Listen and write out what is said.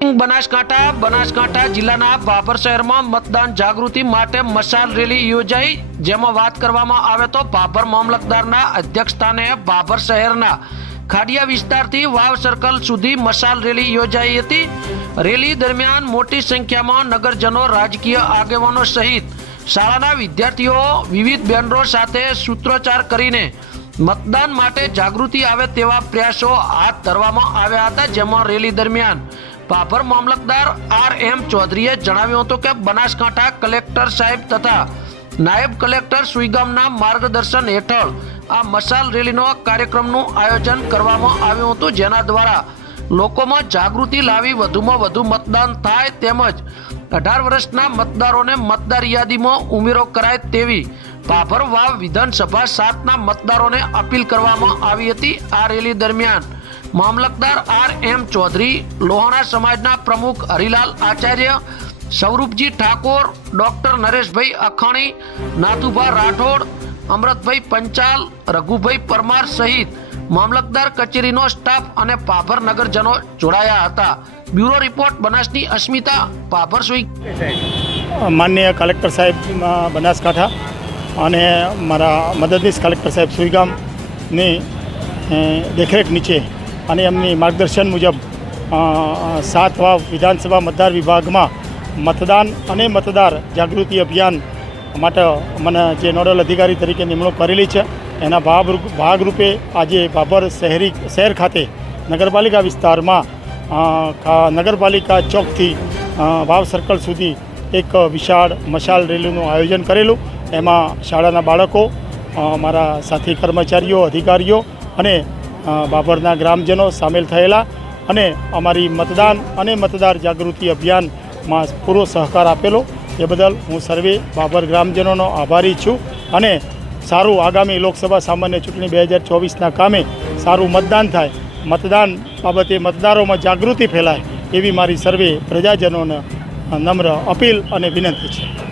બનાસકાંઠા બનાસકાંઠા જિલ્લાના ભાભર શહેરમાં મતદાન જાગૃતિ માટે મશાલ રેલી યોજાઈ. જેમાં વાત કરવામાં આવે તો ભાભર મામલતદારના અધ્યક્ષસ્થાને ભાભર શહેરના ખાડિયા વિસ્તારથી વાવ સર્કલ સુધી મશાલ રેલી યોજાઈ હતી. રેલી દરમિયાન મોટી સંખ્યામાં નગરજનો, રાજકીય આગેવાનો સહિત શાળાના વિદ્યાર્થીઓ, વિવિધ બેનરો સાથે સૂત્રોચ્ચાર કરીને મતદાન માટે જાગૃતિ આવે તેવા પ્રયાસો હાથ ધરવામાં આવ્યા હતા. જેમાં રેલી દરમિયાન ભાભર મામલતદાર આર એમ ચૌધરીએ જણાવ્યું હતું કે બનાસકાંઠા કલેક્ટર સાહેબ તથા નાયબ કલેક્ટર સુઈગામના માર્ગદર્શન હેઠળ આ મશાલ રેલીનો કાર્યક્રમનું આયોજન કરવામાં આવ્યું હતું. જેના દ્વારા લોકોમાં જાગૃતિ લાવી વધુમાં વધુ મતદાન થાય તેમજ અઢાર વર્ષના મતદારોને મતદાર યાદીમાં ઉમેરો કરાય તેવી ભાભર વાવ વિધાનસભા સાતના મતદારોને અપીલ કરવામાં આવી હતી. આ રેલી દરમિયાન મામલતદાર આર એમ ચૌધરી, લોહાણા સમાજના પ્રમુખ હરિલાલ આચાર્ય સ્વરૂપજી ઠાકોર, ડોક્ટર નરેશભાઈ અખાણી, નાથુભા રાઠોડ અમૃતભાઈ પંચાલ, રઘુભાઈ પરમાર સહિત મામલતદાર કચેરીનો સ્ટાફ અને પાભર નગરજનો જોડાયા હતા. બ્યુરો રિપોર્ટ, બનાસની અસ્મિતા, પાભર સુઈ. માનનીય કલેક્ટર સાહેબ બનાસકાંઠા અને મારા મદદનીશ કલેક્ટર સાહેબ સુઈગામની દેખરેખ નીચે અને એમની માર્ગદર્શન મુજબ સાત વાવ વિધાનસભા મતદાર વિભાગમાં મતદાન અને મતદાર જાગૃતિ અભિયાન માટે મને જે નોડલ અધિકારી તરીકે નિમણૂક કરેલી છે, એના ભાગ ભાગરૂપે આજે બાબર શહેરી, શહેર ખાતે નગરપાલિકા વિસ્તારમાં નગરપાલિકા ચોકથી વાવ સર્કલ સુધી એક વિશાળ મશાલ રેલીનું આયોજન કરેલું. એમાં શાળાના બાળકો મારા સાથી કર્મચારીઓ, અધિકારીઓ અને બાબરના ગ્રામજનો સામેલ થયેલા અને અમારી મતદાન અને મતદાર જાગૃતિ અભિયાનમાં પૂરો સહકાર આપેલો. એ બદલ હું સર્વે બાબર ગ્રામજનોનો આભારી છું અને સારું આગામી લોકસભા સામાન્ય ચૂંટણી બે હજાર ચોવીસના કામે સારું મતદાન થાય, મતદાન બાબતે મતદારોમાં જાગૃતિ ફેલાય એવી મારી સર્વે પ્રજાજનોને નમ્ર અપીલ અને વિનંતી છે.